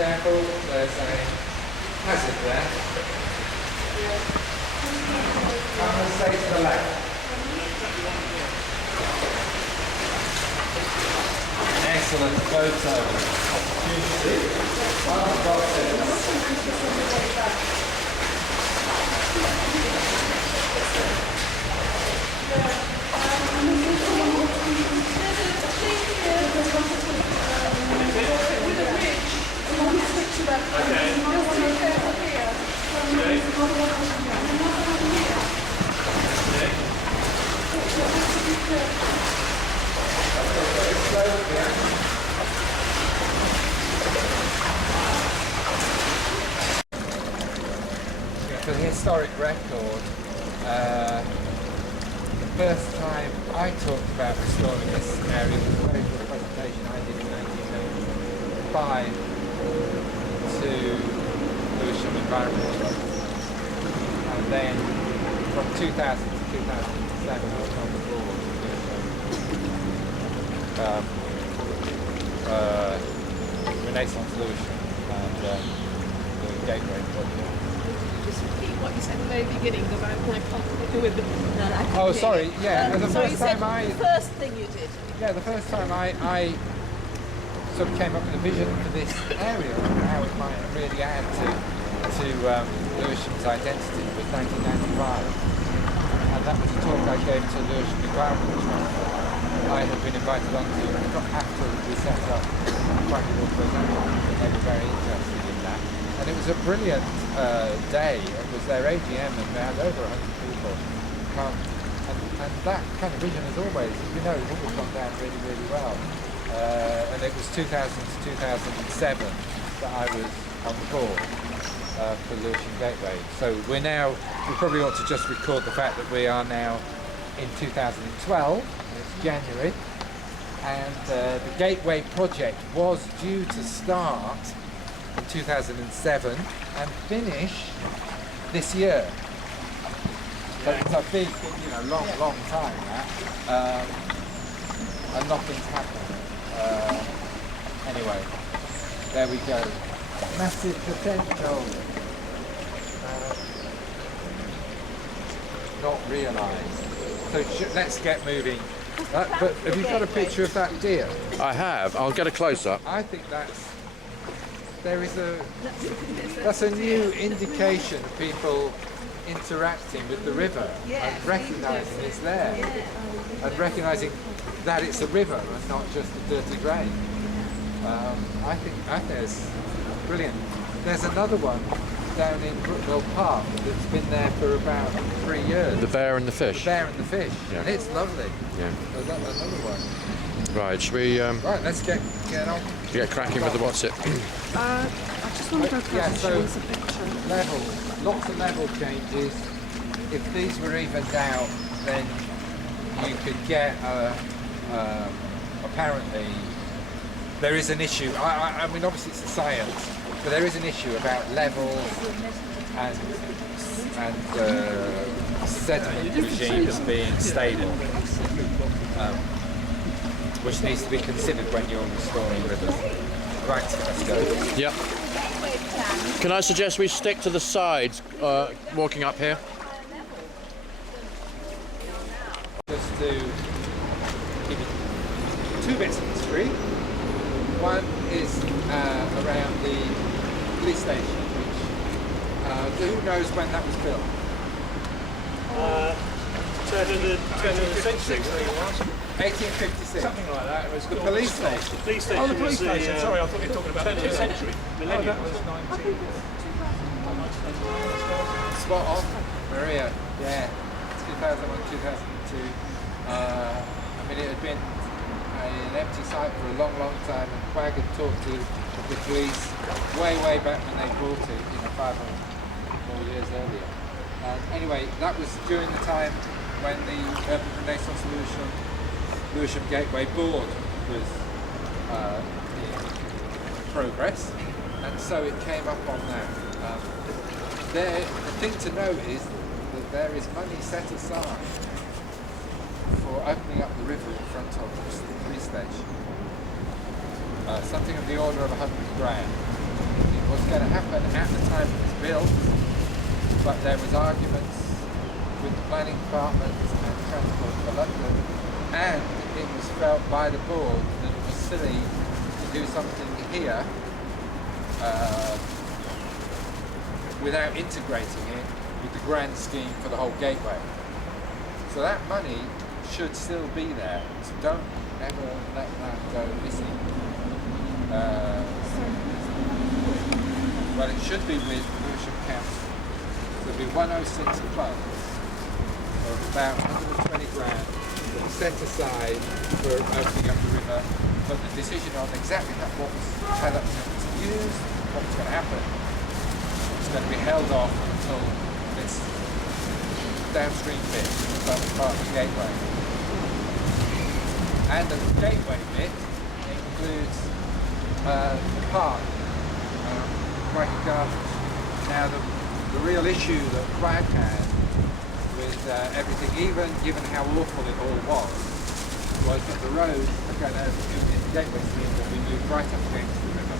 Careful, there's a hazard there. I'm going to stay to the left. Excellent photo. Oh, for the historic record, the first time I talked about restoring this area was a very good presentation I did in 1995 to Lewisham Environment Trust. And then from 2000 to 2007 I was on the board with Renaissance Lewisham and the Gateway project. Just repeat what you said at the very beginning about my conflict with the... Oh, sorry, yeah. The first time the first thing you did. Yeah, the first time I sort of came up with a vision for this area and how it might really add to Lewisham's identity was 1995. And that was a talk I gave to Lewisham Environment Trust. I had been invited on to after we set up Quaggy Waterways Action Group, and they were very interested in that. And it was a brilliant day. It was their AGM and they had over 100 people come. And that kind of vision has always, you know, it's always gone down really, really well. And it was 2000 to 2007 that I was on the board for Lewisham Gateway. So we probably ought to just record the fact that we are now in 2012, it's January, and the Gateway project was due to start in 2007 and finish this year. So it's a big, you know, long time now, and nothing's happened. Anyway, there we go. Massive potential. Not realised. So let's get moving. But have you got a picture of that deer? I have. I'll get a close-up. I think that's a new indication of people interacting with the river and recognising it's there and recognising that it's a river and not just a dirty drain. I think it's brilliant. There's another one down in Brookville Park that's been there for about 3 years. The bear and the fish. The bear and the fish. Yeah. And it's lovely. Yeah. There's another one. Right, should we Right, let's get on. get cracking with the what's it? I just want to go across and show us a picture. Level, lots of level changes. If these were evened out, then you could get apparently there is an issue. I mean, obviously it's a science, but there is an issue about levels and sediment regimes being stable, which needs to be considered when you're restoring rivers. Right, let's go. Yep. Can I suggest we stick to the sides walking up here? Just to give you two bits of history. One is around the police station, which who knows when that was built? Turn of the century, I think it was. 1856. Something like that. It was The police station. The police station. Oh, the police station. Sorry, I thought you were talking about turn of the century. Millennium. that was 19. Spot on, Maria. Yeah, 2001, 2002. I mean, it had been an empty site for a long time, and Quag had talked to the police way back when they bought it, 5 or 4 years earlier. Anyway, that was during the time when the Urban Renaissance Lewisham Gateway Board was in progress, and so it came up on that. The thing to note is that there is money set aside for opening up the river in front of the police station. Something of the order of 100 grand. it was going to happen at the time it was built, but there was arguments with the planning department and Transport for London, and it was felt by the board that it was silly to do something here without integrating it with the grand scheme for the whole gateway. So that money should still be there, so don't ever let that go missing. Well, it should be with Lewisham Council. So it'll be 106 funds of about 120 grand set aside for opening up the river, but the decision on exactly what was to use, what was going to happen, is going to be held off until this downstream bit becomes part of the gateway. And the gateway bit includes the park, Quaggy Gardens. Now the real issue that QWAG had with everything, even given how awful it all was that the road in the gateway scheme will be moved right up against the river.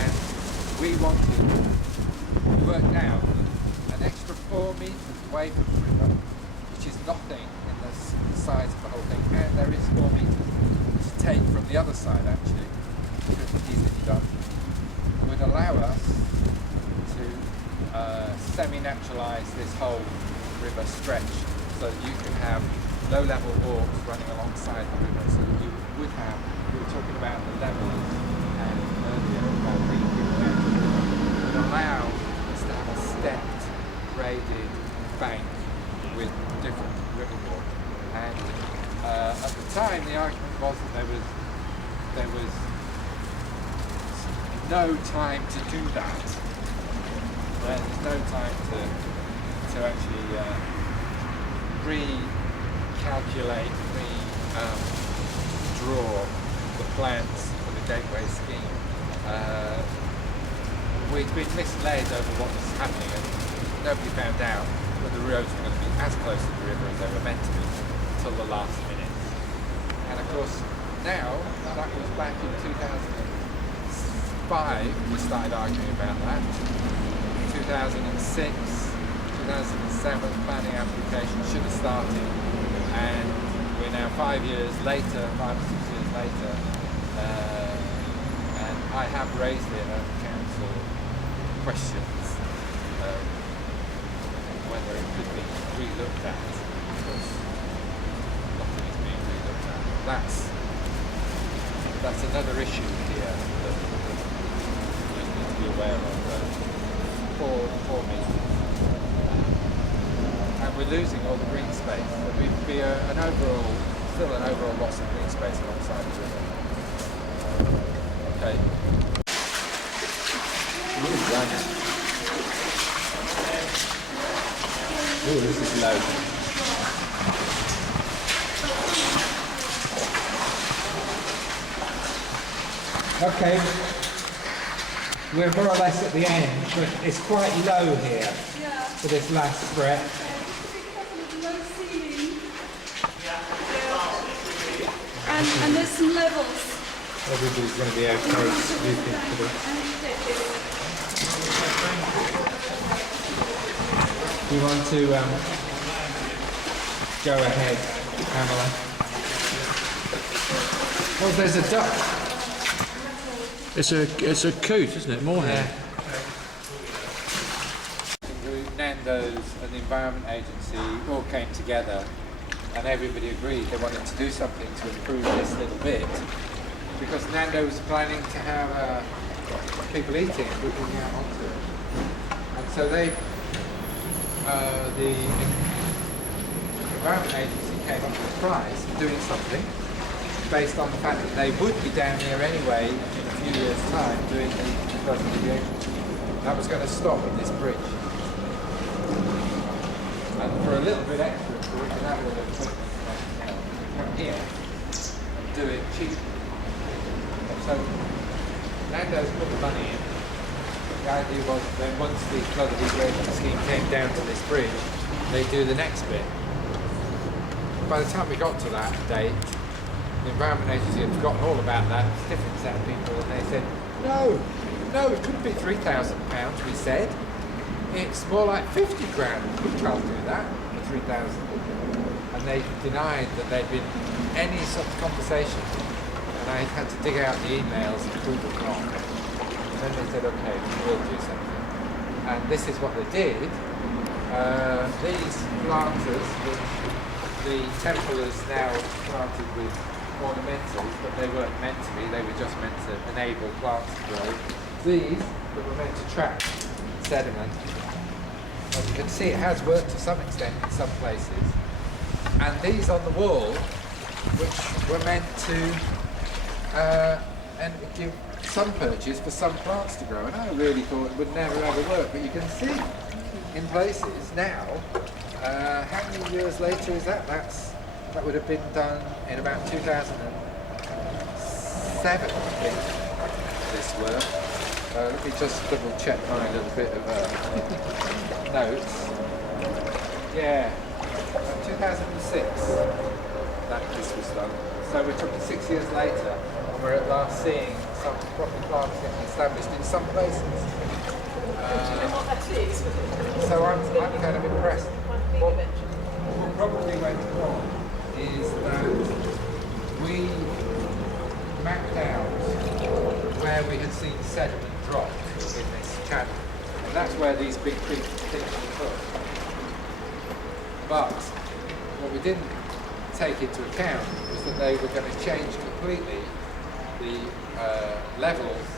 And we worked out an extra 4 meters away from the river, which is nothing in the size of the whole thing, and there is 4 meters to take from the other side actually, because it's easily done, would allow us to semi-naturalise this whole river stretch, so that you can have low-level walks running alongside the river, so that you would have, we were talking about the levels and earlier about bringing people down to the river, would allow us to have a stepped, graded bank with different river walk. And at the time the argument was that there was no time to do that. There's no time to actually recalculate, draw the plans for the gateway scheme. We'd been misled over what was happening, and nobody found out that the roads were going to be as close to the river as they were meant to be until the last minute. And of course, now, that was back in 2005, we started arguing about that. 2006, 2007 planning application should have started, and we're now 5 years later, 5 or 6 years later, and I have raised it at council questions whether it could be re-looked at, because nothing is being re-looked at. That's another issue here that we need to be aware of. For me, and we're losing all the green space. There would be still an overall loss of green space alongside the river. Okay. Ooh, this is low. Okay. We're more or less at the end, but it's quite low here for this last stretch. And there's some levels. Everybody's going to be okay. You want to go ahead, Pamela? Oh, there's a duck. It's a coot, isn't it? Moorhen. Nando's and the Environment Agency all came together, and everybody agreed they wanted to do something to improve this little bit, because Nando was planning to have people eating and looking out onto it. And so the Environment Agency came up with a prize for doing something based on the fact that they would be down here anyway in a few years' time doing the coastal remediation. That was going to stop at this bridge. And for a little bit extra, we can have all the equipment come here and do it cheaply. So Nando's put the money in. The idea was that once the flood remediation scheme came down to this bridge, they do the next bit. By the time we got to that date, the Environment Agency had forgotten all about that. It's a different set of people, and they said, no, no, it couldn't be £3,000, we said. It's more like 50 grand. We can't do that for 3,000. And they denied that there'd been any such conversation. And I had to dig out the emails and prove it wrong. And then they said, okay, we'll do something. And this is what they did. These planters, which the temple is now planted with ornamentals, but they weren't meant to be, they were just meant to enable plants to grow. These that were meant to trap sediment, as you can see, it has worked to some extent in some places. And these on the wall, which were meant to and give sun perches for some plants to grow. And I really thought it would never ever work, but you can see in places now, how many years later is that? That would have been done in about 2007, I think, this work. Let me just double check my little bit of notes. Yeah, 2006 that this was done. So we're talking 6 years later, and we're at last seeing some proper plants getting established in some places. Do you know what that is? So I'm kind of impressed. What probably went wrong is that we mapped out where we had seen sediment drop in this channel. And that's where these big things were put. But what we didn't take into account was that they were going to change completely the levels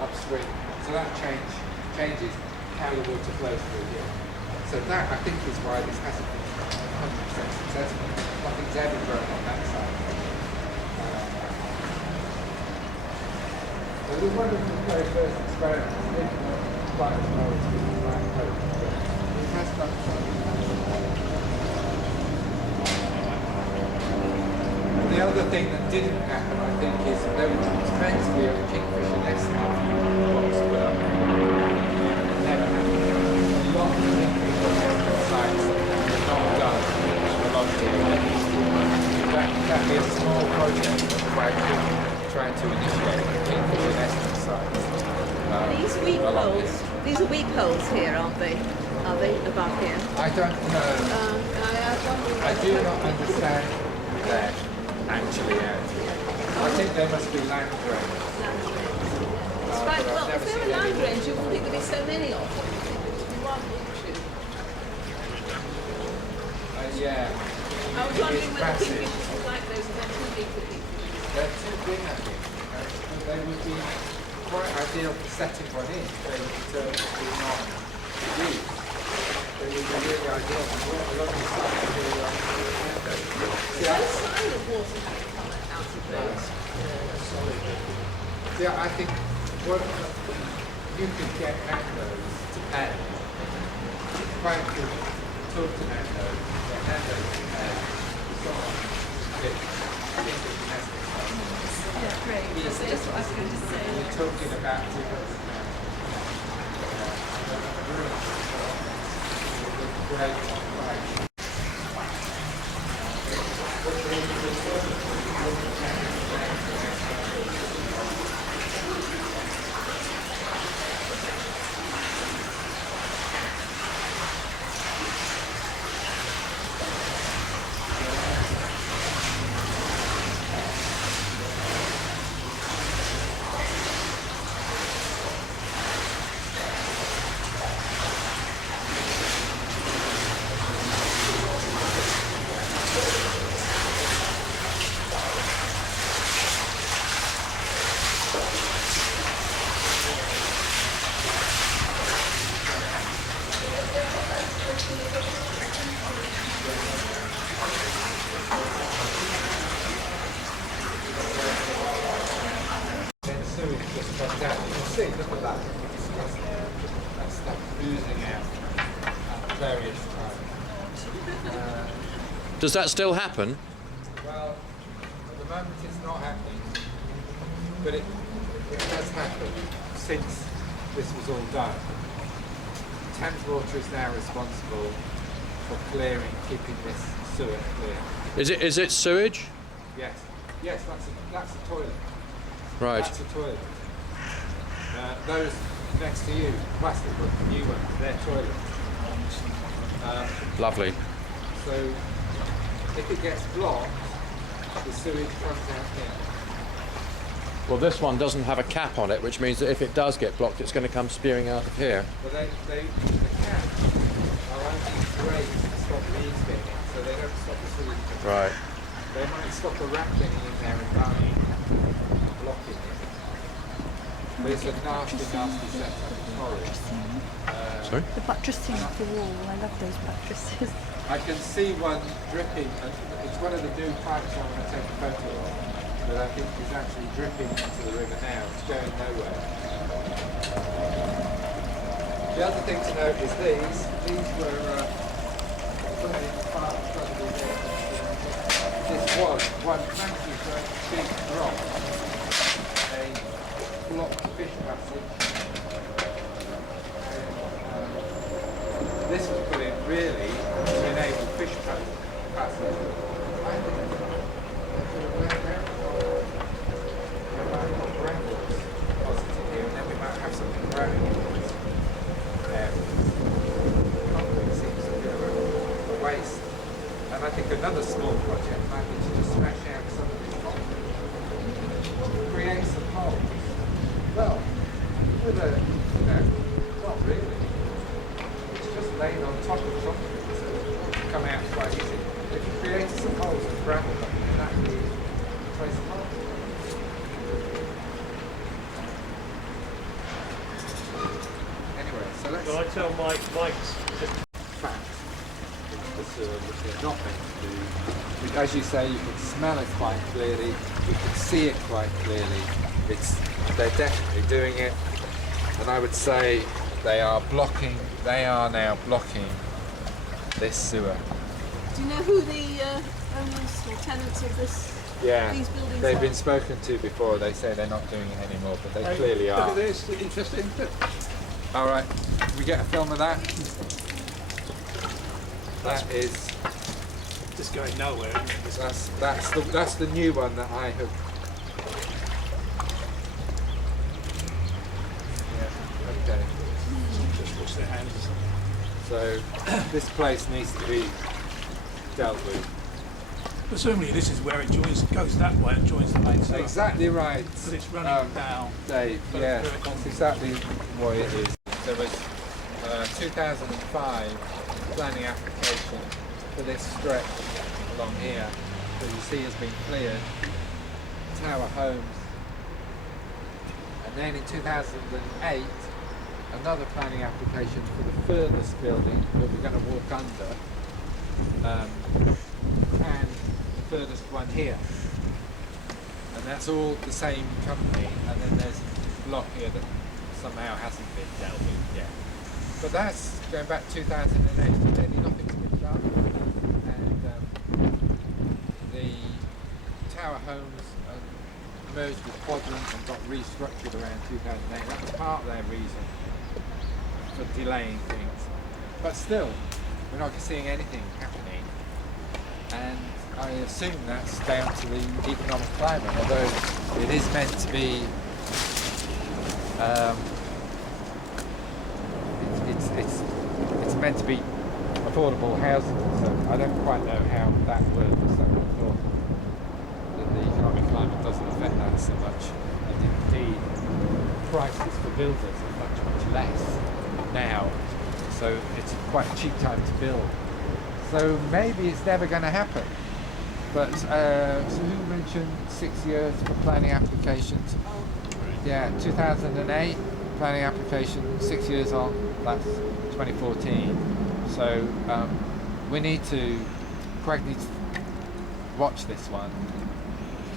upstream. So that changes how the water flows through here. So that, I think, is why this hasn't been 100% successful. Nothing's ever grown on that side. It was one of the very first experiments. It didn't work quite as well as with the black coat, but it has done something. The other thing that didn't happen, I think, is there was meant to be a kingfisher nest box, but it never happened. A lot of kingfisher nest sites were not done a lot of years. That'd be a small project that QWAG trying to initiate kingfisher nesting sites. These weak holes. These are weak holes here, aren't they? Are they above here? I don't know. I do not understand that actually out here. I think there must be land drains. It's right, well, if there were land drains, you wouldn't think there'd be so many of them. You want to. Yeah. I was wondering whether kingfishers would like those if they're too big for kingfishers. They're too big, I think. They would be quite ideal for setting one in. They would determine to be not used. They would be really ideal for a lot of the sites to do. There's no sign of water having come out of those. Yeah, I think you could get Nando's to pay. Quite good talk to Nando's, get Nando's to pay. Someone with Yeah, great. That's what I was going to say. You're talking about £200. Great. See, look at that. That's stuff oozing out at various times. Does that still happen? Well, at the moment it's not happening, but it has happened since this was all done. Thames Water is now responsible for clearing, keeping this sewer clear. Is it sewage? Yes, that's a toilet. Right. That's a toilet. Those next to you, plastic ones, the new ones, they're toilets. Lovely. So if it gets blocked, the sewage comes out here. Well, this one doesn't have a cap on it, which means that if it does get blocked, it's going to come spewing out of here. But the caps are only great to stop leaves getting in, so they don't stop the sewage coming out. Right. They might stop the rat getting in there and dying, blocking it. But it's a nasty, nasty setup. It's horrid. Sorry? The buttressing of the wall. I love those buttresses. I can see one dripping. It's one of the new pipes I want to take a photo of, but I think it's actually dripping into the river now. It's going nowhere. The other thing to note is these were put in part probably there. This was one massive big drop, a blocked fish passage. This was put in really to enable fish passage. I think we might have gravel deposited here, and then we might have something growing in this area. Concrete seems to be a waste. And I think another small project might be to just smash out some of this concrete, create some holes. Well, with a, not really. Just laid on top of something, so it come out quite easy. If you created some holes and gravel them, then that would place a hole. Anyway, so let's Can I tell Mike's fact the sewer, which they're not meant to do. As you say, you can smell it quite clearly, you can see it quite clearly. They're definitely doing it, and I would say they are now blocking this sewer. Do you know who the owners or tenants of these buildings They've are? been spoken to before. They say they're not doing it anymore, but they clearly Look are. at this, interesting. All right, we get a film of that. That is Just going nowhere, isn't it? that's the new one that I have. Yeah. Okay. Just wash their hands. So this place needs to be dealt with. Presumably this is where it goes that way and joins the main sewer. Exactly right. But it's running down. Dave, yeah, that's exactly what it is. There was 2005 planning application for this stretch along here that you see has been cleared, Tower Homes, and then in 2008 another planning application for the furthest building that we're going to walk under, and the furthest one here, and that's all the same company. And then there's a block here that somehow hasn't been dealt with yet, but that's going back to 2008. Clearly nothing's been done, and the Tower Homes merged with Quadrant and got restructured around 2008. That was part of their reason for delaying things, but still we're not seeing anything happening, and I assume that's down to the economic climate, although it is meant to be it's meant to be affordable housing, so I don't quite know how that works. I would have thought that the economic climate doesn't affect that so much, and indeed prices for builders are much less now, so it's quite a cheap time to build. So maybe it's never going to happen. But so who mentioned 6 years for planning applications? Yeah, 2008 planning application, 6 years on. That's 2014. So we need to. QWAG needs to watch this one.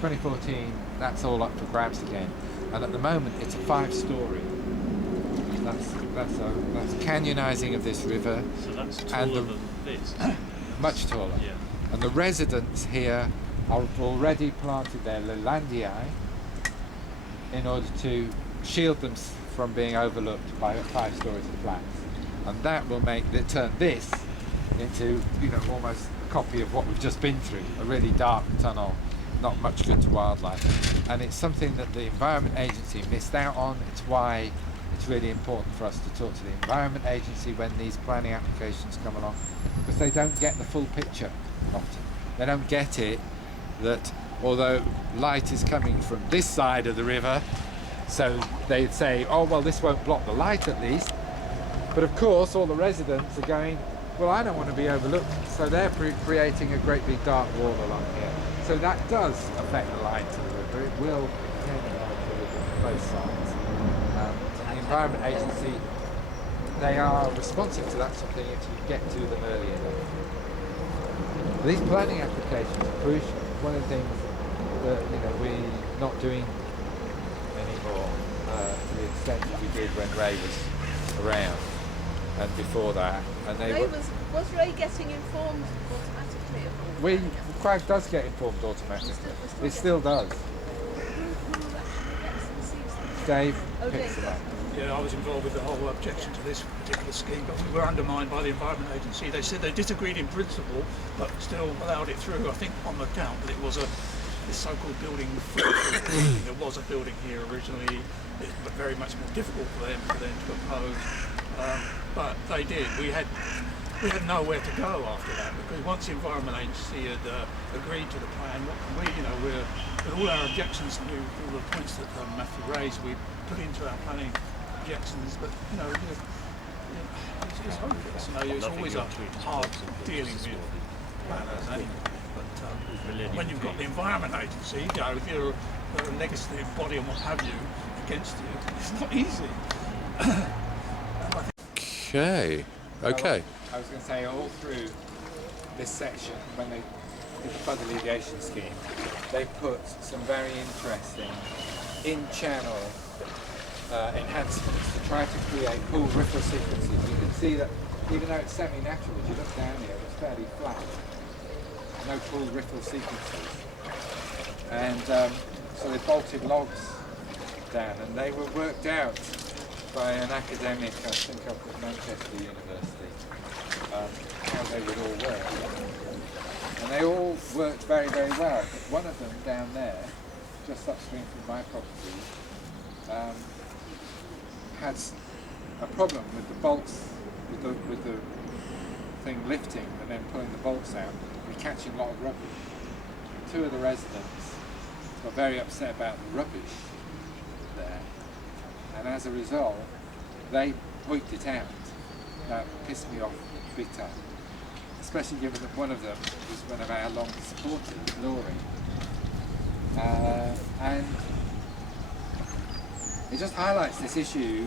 2014. That's all up for grabs again. And at the moment, it's a 5-story. That's canyonizing of this river. So that's and taller than this. Much taller. Yeah. And the residents here have already planted their Lelandiae in order to shield them from being overlooked by 5 stories of flats. And that will turn this into, almost a copy of what we've just been through, a really dark tunnel not much good to wildlife, and it's something that the Environment Agency missed out on. It's why it's really important for us to talk to the Environment Agency when these planning applications come along, because they don't get the full picture often. They don't get it that although light is coming from this side of the river, so they'd say, oh well, this won't block the light at least, but of course all the residents are going, well, I don't want to be overlooked, so they're creating a great big dark wall along here. So that does affect the light of the river. It will turn the light of the river on both sides. The Environment Agency, they are responsive to that sort of thing if you get to them early enough. These planning applications are crucial. One of the things that we're not doing anymore to the extent that we did when Ray was around and before that. And they was Ray getting informed automatically of all that? QWAG does get informed automatically. It still does. Dave picks them up. Yeah, I was involved with the whole objection to this particular scheme, but we were undermined by the Environment Agency. They said they disagreed in principle, but still allowed it through, I think, on the count that it was this so-called building free. There was a building here originally, but very much more difficult for them to oppose. But they did. We had nowhere to go after that, because once the Environment Agency had agreed to the plan, with all our objections to all the points that Matthew raised, we put into our planning objections, but it's hopeless. It's always a hard dealing with planners anyway. But when you've got the Environment Agency, if you're a legislative body and what have you against you, it's not easy. Okay. Okay. I was going to say, all through this section, when they did the flood alleviation scheme, they put some very interesting in-channel enhancements to try to create pool riffle sequences. You can see that even though it's semi-natural, as you look down here, it's fairly flat. No pool riffle sequences. And so they bolted logs down, and they were worked out by an academic, I think up at Manchester University, how they would all work. And they all worked very, very well. But one of them down there, just upstream from my property, had a problem with the bolts, with the thing lifting and then pulling the bolts out and catching a lot of rubbish. Two of the residents got very upset about the rubbish there, and as a result they hoiked it out. That pissed me off big time, especially given that one of them was one of our longest supporters, Laurie, and it just highlights this issue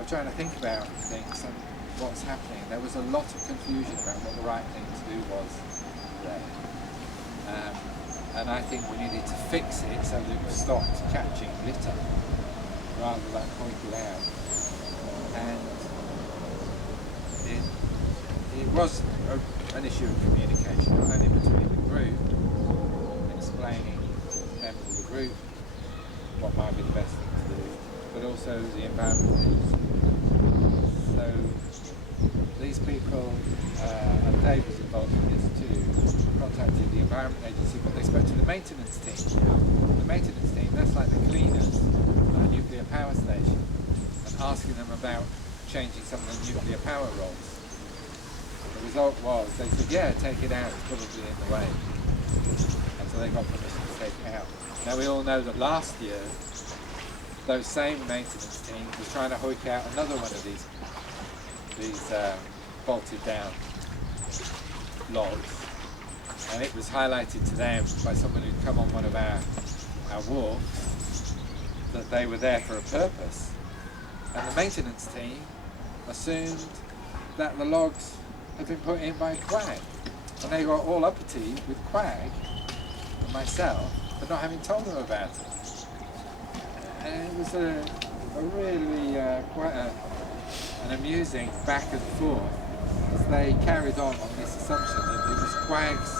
of trying to think about things and what's happening. There was a lot of confusion about what the right thing to do was there. And I think we needed to fix it so that it stopped catching litter rather than point it out. And it was an issue of communication, not only between the group, explaining to members of the group what might be the best thing to do, but also the Environment Agency. So these people, and Dave was involved in this too, contacted the Environment Agency, but they spoke to the maintenance team. The maintenance team, that's like the cleaners at a nuclear power station, and asking them about changing some of the nuclear power roles. The result was, they said, yeah, take it out, it's probably in the way. And so they got permission to take it out. Now we all know that last year, those same maintenance teams were trying to hoik out another one of these bolted down logs, and it was highlighted to them by someone who'd come on one of our walks that they were there for a purpose, and the maintenance team assumed that the logs had been put in by QWAG, and they got all uppity with QWAG and myself for not having told them about it. And it was a really quite an amusing back and forth as they carried on this assumption that it was QWAG's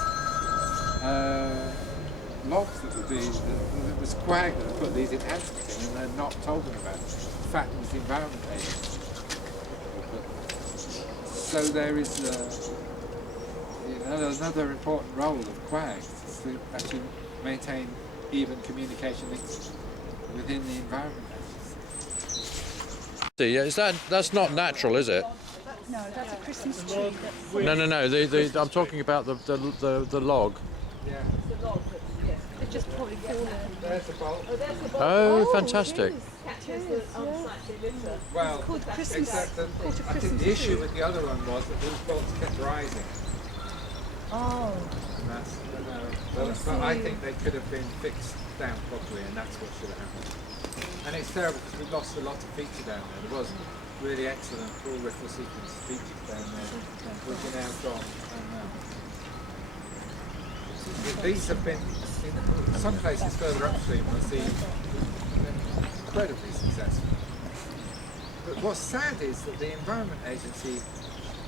logs that would be, that it was QWAG that had put these enhancements in and had not told them about it. In fact, it was the Environment Agency. So there is another important role of QWAG, is to actually maintain even communication links within the environment. Yeah, that's not natural, is it? No, that's a Christmas tree. No. I'm talking about the log. Yeah. They've just probably fallen. There's the bolt. Oh, fantastic. Well, Called Christmas. except that Called a I think Christmas the issue tree. with the other one was that those bolts kept rising. Oh. And that's, but I think they could have been fixed down properly, and that's what should have happened. And it's terrible because we lost a lot of feature down there. There was really excellent full riffle sequence features down there, which are now gone. And, these have been, in some places further upstream, we'll see incredibly successful. But what's sad is that the Environment Agency,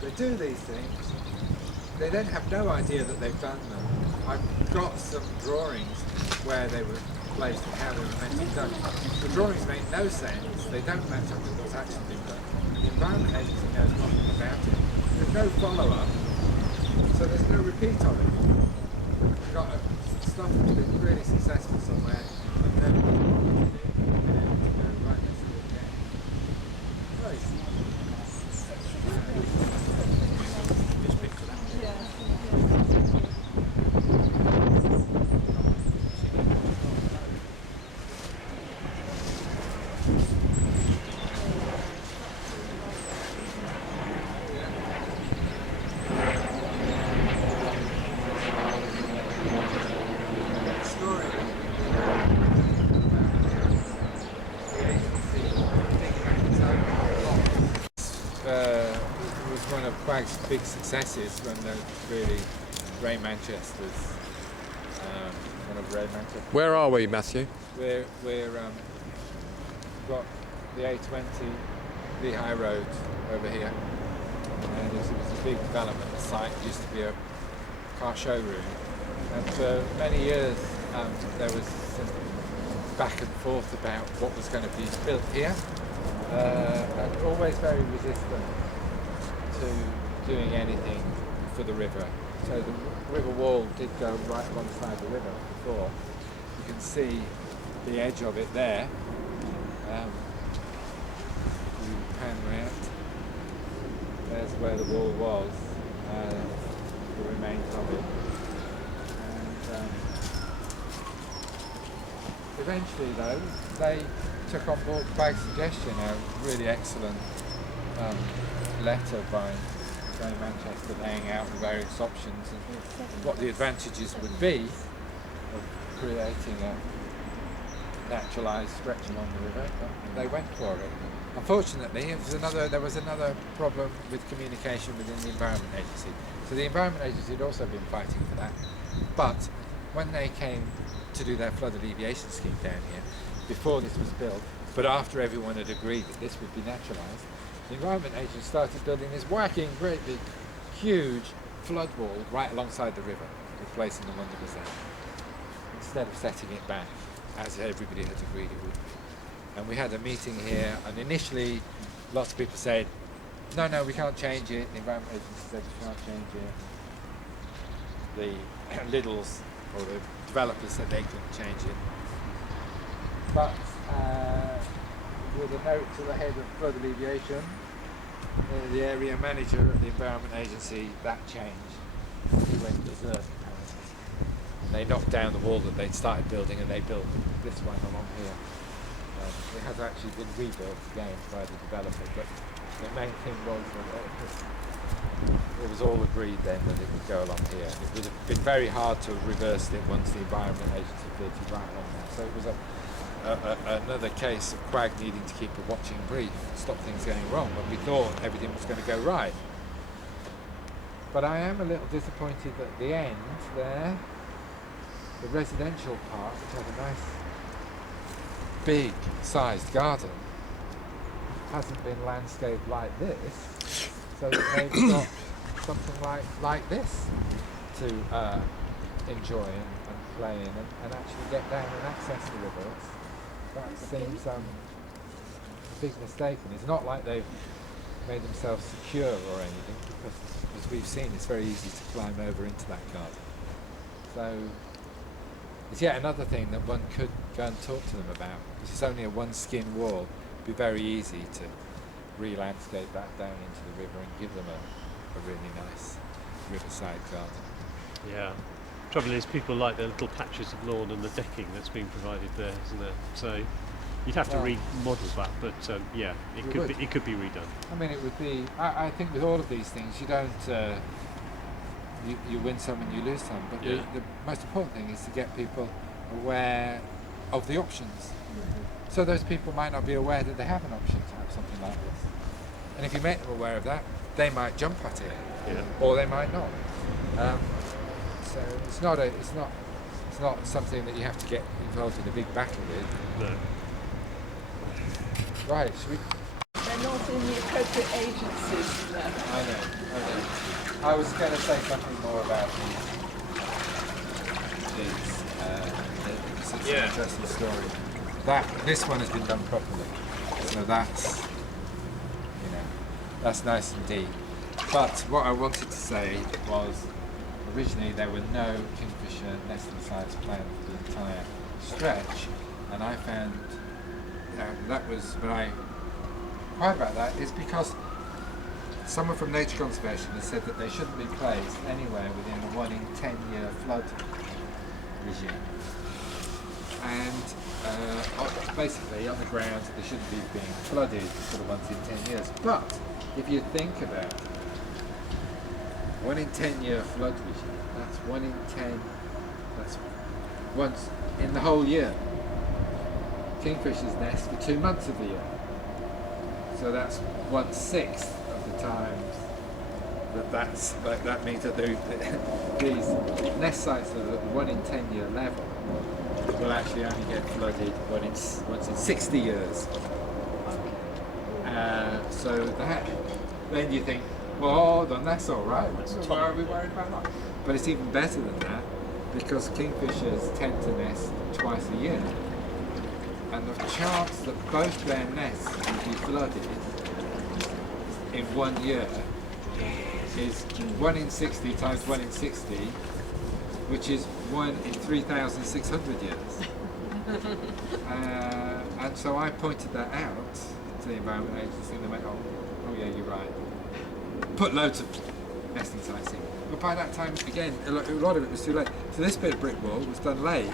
they do these things, they then have no idea that they've done them. I've got some drawings where they were placed and how they were meant to be done. The drawings make no sense, they don't match up with what's actually been done. The Environment Agency knows nothing about it. There's no follow-up, so there's no repeat of it. We've got stuff that's been really successful somewhere, and then we've got to go, right, let's do it again. Right. Just pick for that. Was one of Quag's big successes when the really Ray Manchester's one of Ray Manchester. Where are we, Matthew? We're got the A20 Lehigh Road over here, and it was a big development. The site used to be a car showroom, and for many years there was some back and forth about what was going to be built here, and always very resistant to doing anything for the river. So the river wall did go right alongside the river before. You can see the edge of it there. You pan round. There's where the wall was, the remains of it. And eventually though, they took on board Quag's suggestion, a really excellent letter by Ray Manchester laying out the various options and what the advantages would be of creating a naturalised stretch along the river. But they went for it. Unfortunately, there was another problem with communication within the Environment Agency. So the Environment Agency had also been fighting for that. But when they came to do their flood alleviation scheme down here, before this was built, but after everyone had agreed that this would be naturalised, the Environment Agency started building this whacking, great big, huge flood wall right alongside the river, replacing the one that was there, instead of setting it back, as everybody had agreed it would be. And we had a meeting here, and initially lots of people said, no, we can't change it. The Environment Agency said we can't change it. The Lidl's, or the developers, said they couldn't change it. But with a note to the head of flood alleviation, the area manager at the Environment Agency, that changed. He went berserk apparently. And they knocked down the wall that they'd started building, and they built this one along here. It has actually been rebuilt again by the developer, but the main thing was that it was all agreed then that it would go along here. It would have been very hard to have reversed it once the Environment Agency built it right along there. So it was another case of Quag needing to keep a watching brief, stop things going wrong when we thought everything was going to go right. But I am a little disappointed that at the end there, the residential part, which had a nice big sized garden, hasn't been landscaped like this, so that they've got something like this to enjoy and play in and actually get down and access the river. That seems a big mistake, and it's not like they've made themselves secure or anything, because as we've seen, it's very easy to climb over into that garden. So It's yet another thing that one could go and talk to them about. It's only a one skin wall. It'd be very easy to re-landscape that down into the river and give them a really nice riverside garden. Yeah. Trouble is, people like the little patches of lawn and the decking that's been provided there, isn't there? So you'd have to Well, remodel that, but yeah, it could be redone. I mean, it would be. I think with all of these things, you don't. You win some and you lose some. But Yeah. the most important thing is to get people aware of the options. So those people might not be aware that they have an option to have something like this. And if you make them aware of that, they might jump at it, Yeah. or they might not. So it's not something that you have to get involved in a big battle with. No. Right? Should we? They're not in the appropriate agencies. No. I know. I was going to say something more about these. It's an interesting story. This one has been done properly, so that's nice and deep. But what I wanted to say was, originally there were no kingfisher nesting sites planned for the entire stretch, and I found that was when I inquired about that is because someone from Nature Conservation has said that they shouldn't be placed anywhere within a 1 in 10 year flood regime. And basically on the grounds they shouldn't be being flooded sort of once in 10 years. But if you think about it, 1 in 10 year flood regime, that's 1 in 10, that's once in the whole year. Kingfishers nest for 2 months of the year. So that's 1/6 of the times that means that these nest sites that are at the 1 in 10 year level will actually only get flooded once in 60 years. So then you think, well, hold on, that's all right. Why are we worried about that? But it's even better than that, because kingfishers tend to nest twice a year, and the chance that both their nests will be flooded in 1 year is 1 in 60 times 1 in 60, which is 1 in 3,600 years. And so I pointed that out to the Environment Agency, and they went, oh yeah, you're right. Put loads of nesting sites in. But by that time, again, a lot of it was too late. So this bit of brick wall was done late,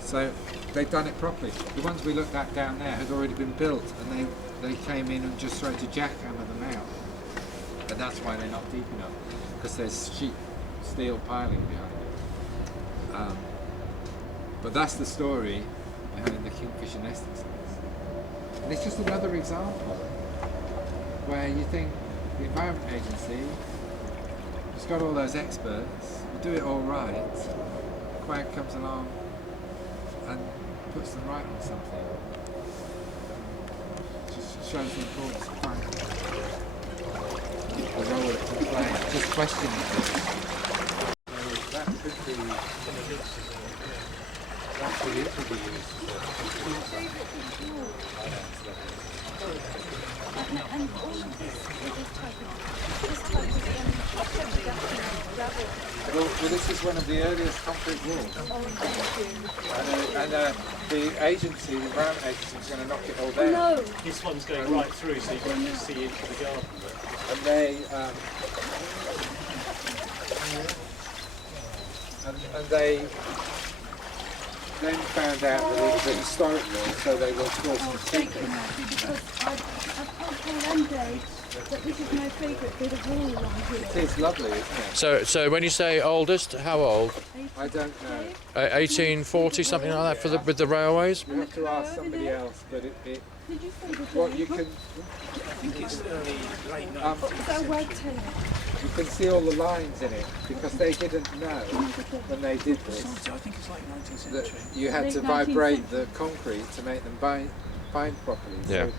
so they'd done it properly. The ones we looked at down there had already been built, and they came in and just tried to jackhammer them out. And that's why they're not deep enough, because there's sheet steel piling behind it. But that's the story behind the kingfisher nesting sites. And it's just another example where you think the Environment Agency has got all those experts, will do it all right, QWAG comes along and puts them right on something. Just shows the importance of QWAG. The role it can play, just questioning it. That could be used. And all of this type of gravel. Well, this is one of the earliest concrete walls. And the agency, the Environment Agency, is going to knock it all down. No. This one's going right through, so you can actually see into the garden. And they and they then found out that it was a historic wall, so they were forced to keep Thank you, it. Matthew, because I've told them, Dave, that this is my favourite bit of wall along It here. is lovely, isn't it? So when you say oldest, how old? I don't know. 1840, something like that, with the railways? You have to ask somebody else, but it Did you say the what you can I think it's early, late 19th Is that a wag tail? you can see all the lines in it, because they didn't know when they did this I think it's late 19th that century. you had to Late 19th vibrate the concrete to make them bind properly. Yeah. So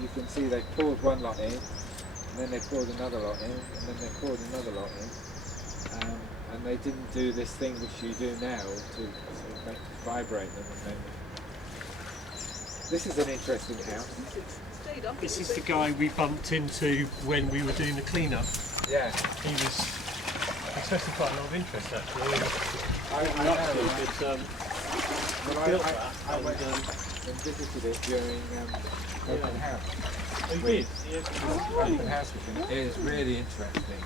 you can see they poured one lot in, and then they poured another lot in, and then they poured another lot in, and they didn't do this thing which you do now to sort of vibrate them. And then this is an interesting house. This is the guy we bumped into when we were doing the clean-up. Yeah, He was expressing quite a lot of interest, actually. I know. But But I went and visited it during open house. Oh, you did? Open house with him. It is really interesting.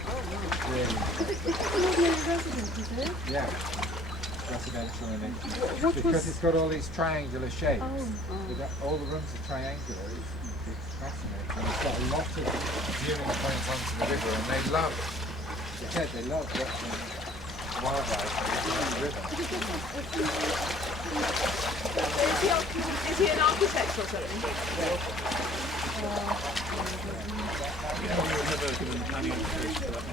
Really interesting. It's an ordinary residence, is it? Yeah. Residential in it. Because it's got all these triangular shapes. All the rooms are triangular. It's fascinating. And it's got a lot of viewing points onto the river, and they love, they love watching wildlife on the river. Is he an architect or something? Yeah, we were never given the planning application for that.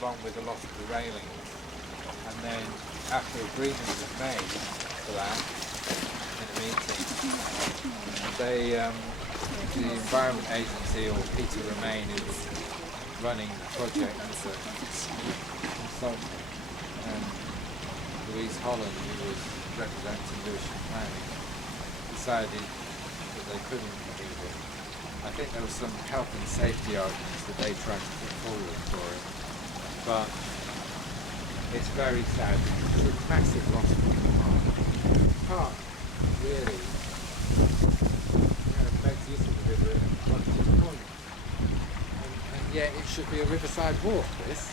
Along with the loss of the railings, and then after agreement was made for that in a meeting, the Environment Agency, or Peter Remain, who was running the project as a consultant, and Louise Holland, who was representing Lewisham Planning, decided that they couldn't do it. I think there were some health and safety arguments that they tried to put forward for it. But it's very sad. It's a massive loss for the park. The park really makes use of the river and runs to the point. And yet it should be a riverside walk, this.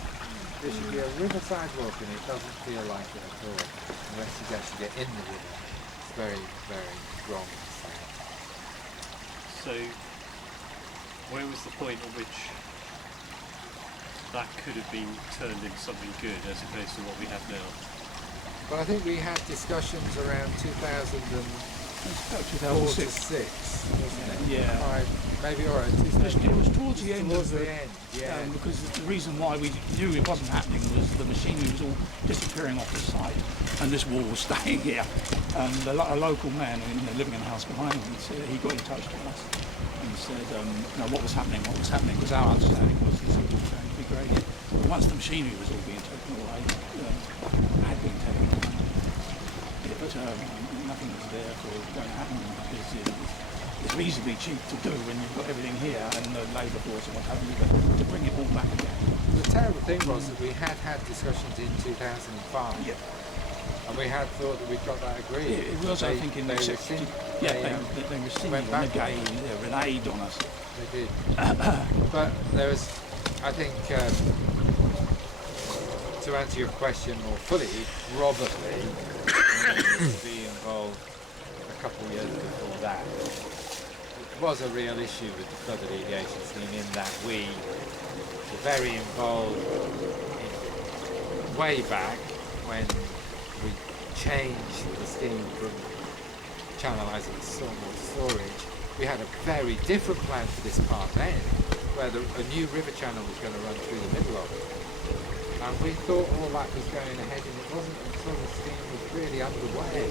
There should be a riverside walk, and it doesn't feel like it at all. Unless you actually get in the river. It's very, very wrong and sad. So, where was the point at which that could have been turned into something good as opposed to what we have now? Well, I think we had discussions around 2004 to 6, wasn't it? Yeah. Maybe, all right. It was towards the end. Yeah. Because the reason why we knew it wasn't happening was the machinery was all disappearing off the site, and this wall was staying here. And a local man living in the house behind me, he got in touch with us and said, what was happening? Because our understanding was this was going to be graded. But once the machinery was all being taken away, had been taken away, but nothing was there for going to happen, because it's reasonably cheap to do when you've got everything here and the labour force and what have you, but to bring it all back again. The terrible thing was that we had discussions in 2005. Yeah. And we had thought that we got that agreed. It was, I think, in the rescinded. they rescinded and again, they reneged on us. They did. But there was, I think, to answer your question more fully, probably to be involved a couple of years before that. It was a real issue with the flood alleviation scheme in that we were very involved way back when we changed the scheme from channelizing to stormwater storage. We had a very different plan for this part then, where a new river channel was going to run through the middle of it. And we thought all that was going ahead, and it wasn't until the scheme was really underway.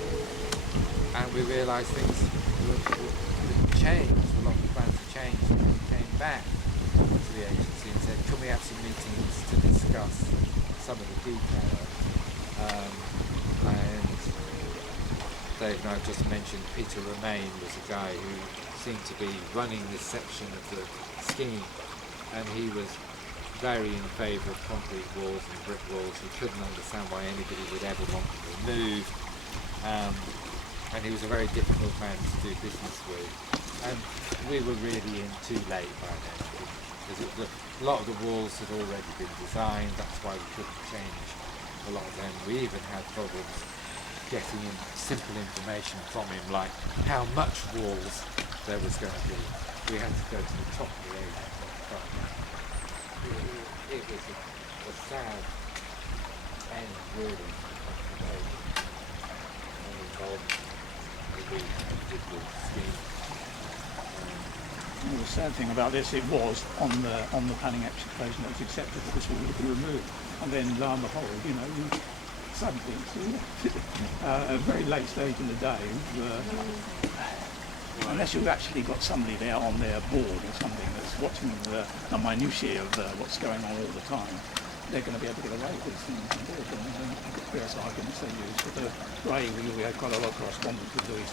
And we realised things would change, a lot of the plans had changed, and we came back to the agency and said, can we have some meetings to discuss some of the detail? And Dave and I just mentioned Peter Remain was a guy who seemed to be running this section of the scheme, and he was very in favour of concrete walls and brick walls. He couldn't understand why anybody would ever want them removed, and he was a very difficult man to do business with, and we were really in too late by then, because a lot of the walls had already been designed. That's why we couldn't change a lot of them. We even had problems getting simple information from him, like how much walls there was going to be. We had to go to the top of the agency. It was a sad end, really, of the involvement with the scheme. The sad thing about this, it was on the planning application that was accepted that this would be removed, and then lo and behold, suddenly, at a very late stage in the day, unless you've actually got somebody there on their board or something that's watching the minutiae of what's going on all the time, they're going to be able to get away with things on board. And various arguments they use. With the Ray, we had quite a lot of correspondence with Louis.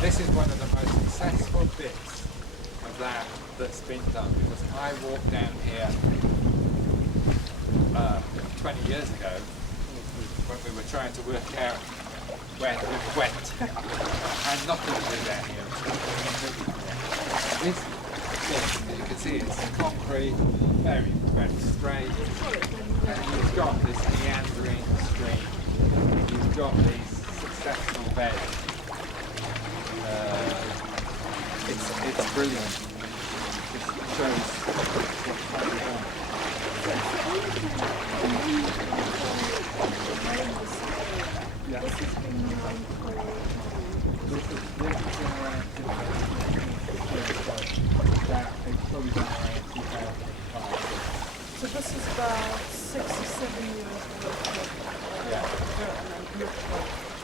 This is one of the most successful bits of that that's been done, because I walked down here 20 years ago when we were trying to work out where the river went, and nothing was down here. This bit, as you can see, it's concrete, very, very straight, and you've got this meandering stream. You've got these successful beds. It's brilliant. It shows what can be done. Yeah. This has been around for a long time. This has been around it's probably been around 2005. So this is about 6 or 7 years worth of Yeah.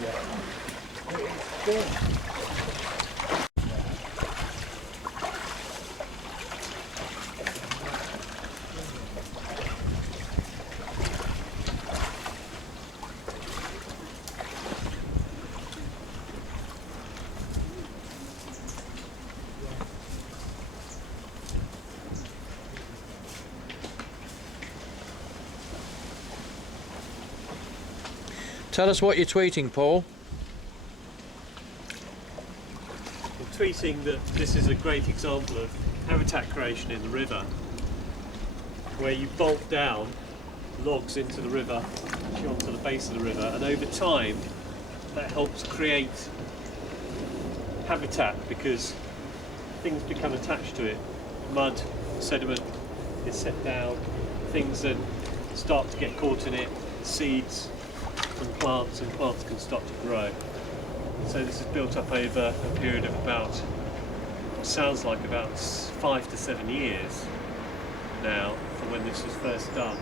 Yeah. It's been. Tell us what you're tweeting, Paul. I'm tweeting that this is a great example of habitat creation in the river, where you bolt down logs into the river, actually onto the base of the river, and over time that helps create habitat because things become attached to it. Mud, sediment is set down, things then start to get caught in it, seeds and plants can start to grow. So this is built up over a period of about, sounds like about 5 to 7 years now from when this was first done.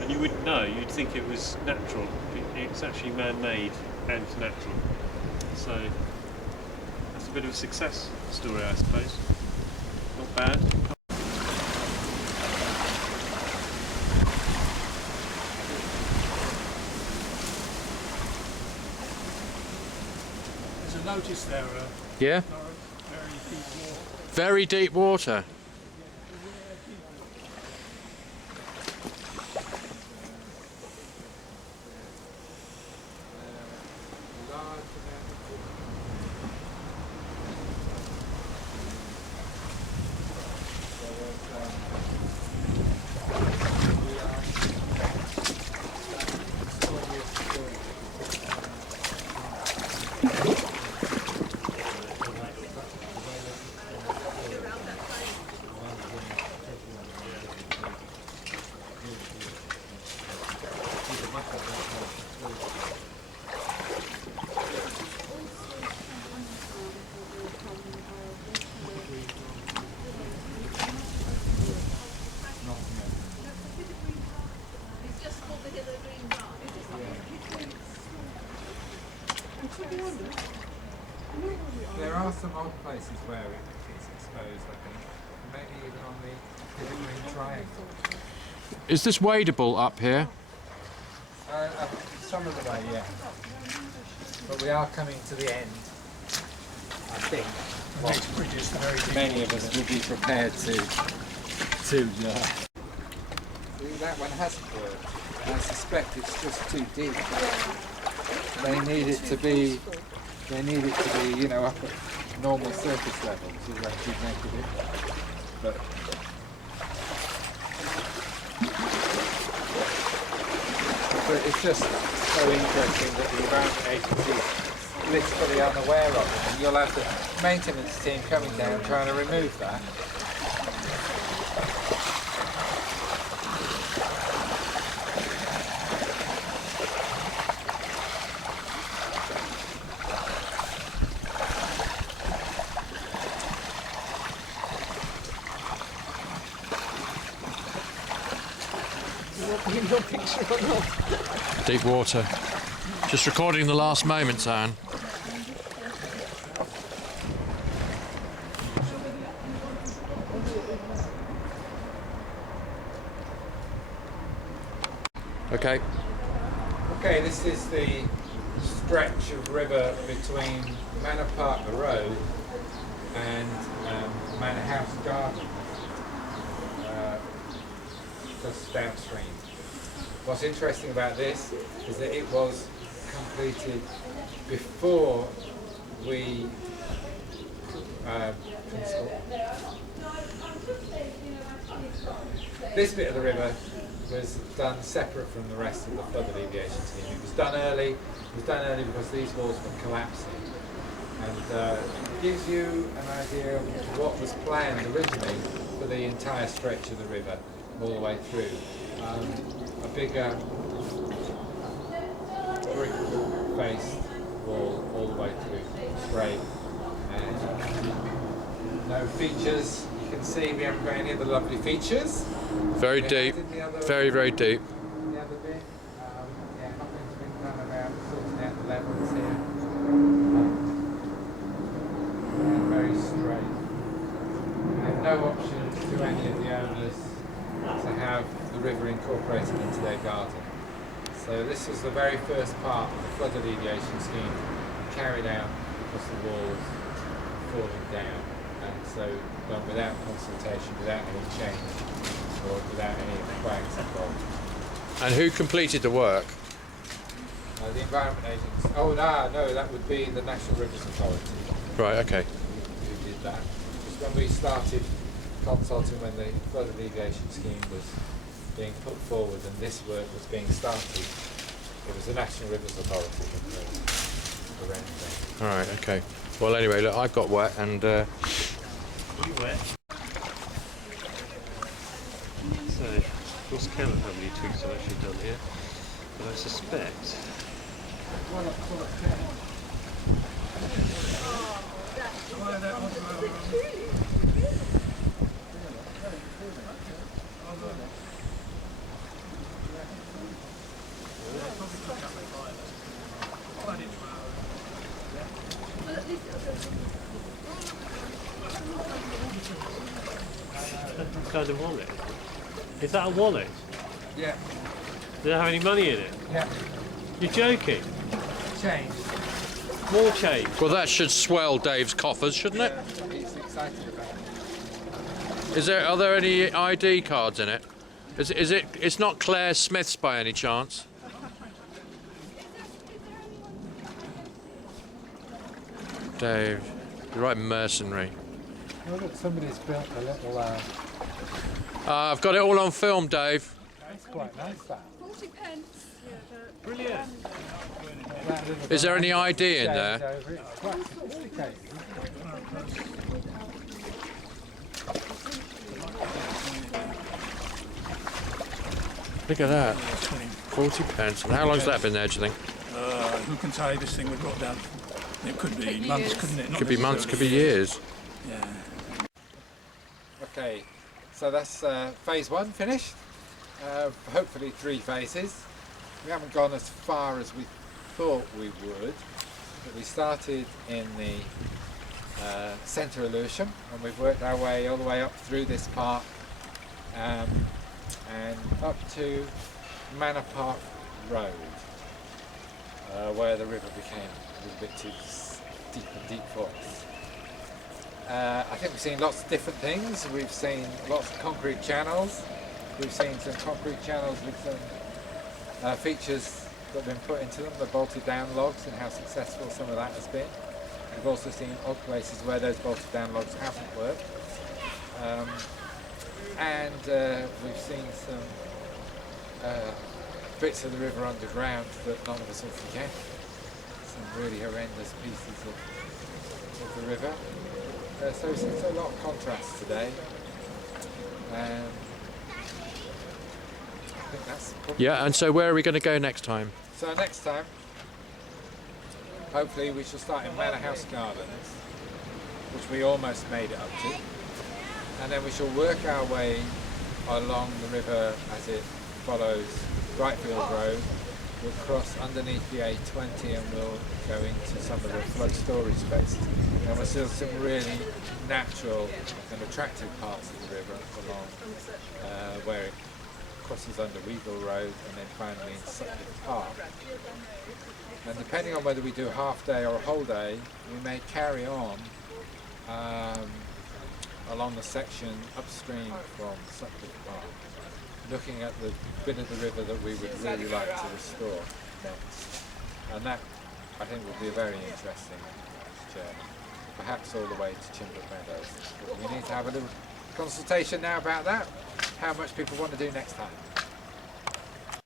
And you wouldn't know, you'd think it was natural. It's actually man-made and natural. So that's a bit of a success story, I suppose. Not bad. to notice there are Yeah? very deep water. Very deep water. There are some odd places where it's exposed, I think. Maybe even on the Green Triangle. Is this wadable up here? Some of the way, yeah. But we are coming to the end, I think. Many of us will be prepared to that one hasn't worked. I suspect it's just too deep. They need it to be, you know, up at normal surface level to actually make it. But it's just so interesting that the Environment Agency is literally unaware of it, and you'll have the maintenance team coming down trying to remove that. Deep water. Just recording the last moments, Anne. Okay. Okay, this is the stretch of river between Manor Park Road and Manor House Garden, just downstream. What's interesting about this is that it was completed before we this bit of the river was done separate from the rest of the flood alleviation scheme. It was done early. It was done early because these walls were collapsing, and it gives you an idea of what was planned originally for the entire stretch of the river all the way through. A bigger brick-faced wall all the way through, straight, and no features. You can see we haven't got any of the lovely features. Very deep. Very, very deep. The other bit, yeah, nothing's been done about sorting out the levels here. And very straight. We have no option to any of the owners to have the river incorporated into their garden. So this was the very first part of the flood alleviation scheme carried out because the walls were falling down, and so done without consultation, without any change, or without any of the QWAGs involved. And who completed the work? The Environment Agency. Oh no, that would be the National Rivers Authority. Right, okay. Who did that. Just when we started consulting, when the flood alleviation scheme was being put forward and this work was being started, it was the National Rivers Authority that around there. All right, okay. Well, anyway, look, I got wet and... You wet? So, lost count of how many twigs I've actually done here, but I suspect... kind of wallet. Is that a wallet? Yeah. Does it have any money in it? Yeah. You're joking? Change. More change. Well, that should swell Dave's coffers, shouldn't it? That's what he's excited about. Are there any ID cards in it? It's not Claire Smith's by any chance? Dave, you're right mercenary. Oh look, somebody's built a little, I've got it all on film, Dave. that's quite nice that. 40 pence. Brilliant. That little Is there any ID in shade there? over it. It's quite sophisticated, isn't it? Look at that. 20. 40 pence. And how long's that been there, do you think? Who can say this thing would rot down? It could be months, couldn't it? Not Could be months, could be necessarily years. Yeah. Okay, so that's phase 1 finished. Hopefully 3 phases. We haven't gone as far as we thought we would, but we started in the centre of Lewisham, and we've worked our way all the way up through this park and up to Manor Park Road, where the river became a little bit too deep for us. I think we've seen lots of different things. We've seen lots of concrete channels. We've seen some concrete channels with some features that have been put into them, the bolted down logs, and how successful some of that has been. We've also seen odd places where those bolted down logs haven't worked. We've seen some bits of the river underground that none of us will forget. Some really horrendous pieces of the river. So we've seen a lot of contrast today. I think that's probably Yeah, and so where are we going to go next time? So next time, hopefully we shall start in Manor House Gardens, which we almost made it up to. And then we shall work our way along the river as it follows Brightfield Road. We'll cross underneath the A20 and we'll go into some of the flood storage spaces. And we'll see some really natural and attractive parts of the river along where it crosses under Weevil Road and then finally into Sutcliffe Park. And depending on whether we do a half day or a whole day, we may carry on along the section upstream from Sutcliffe Park, looking at the bit of the river that we would really like to restore next. And that, I think, will be a very interesting journey, perhaps all the way to Chimbrook Meadows. But we need to have a little consultation now about that, how much people want to do next time.